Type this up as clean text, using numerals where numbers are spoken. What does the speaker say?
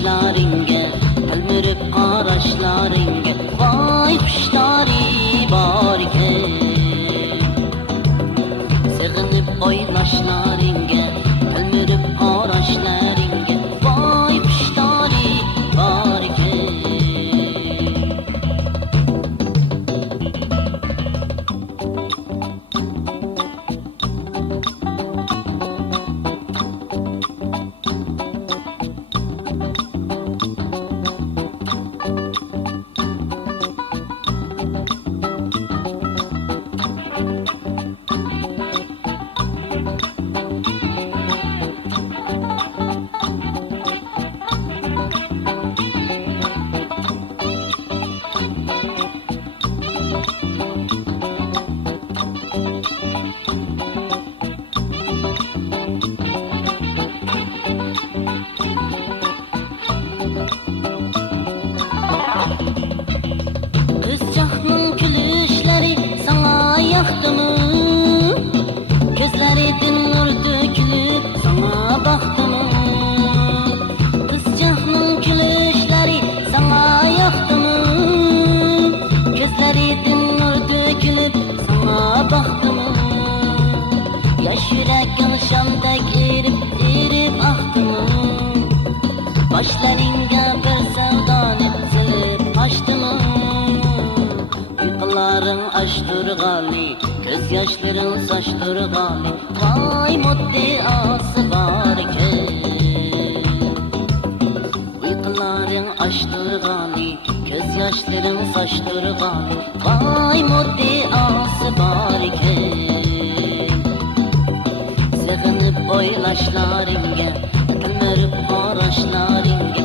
oylaşlaringa, telmirib qarashlaringa, voy xushlari bor ekan. Sig'inib oylashlaringa, telmirib qarashlaringa, voy xushlari bor ekan. Kızcağın gülüşleri sana yaktımı, gözlerinden nur dökülüp sana baktımı. Kızcağın gülüşleri sana yaktımı, gözlerinden nur dökülüp sana baktımı. Yaş yürek yanışandek erip aktımı, başlarınga bir sevdanı silip açtımı. Uykuların açtırgalı, göz yaşların saçtırgalı, vay muddiası var ekan. Uykuların açtırgalı, göz yaşların saçtırgalı, vay muddiası var ekan. Sig'inib oylashlaringa, tilmirib qarashlaringa,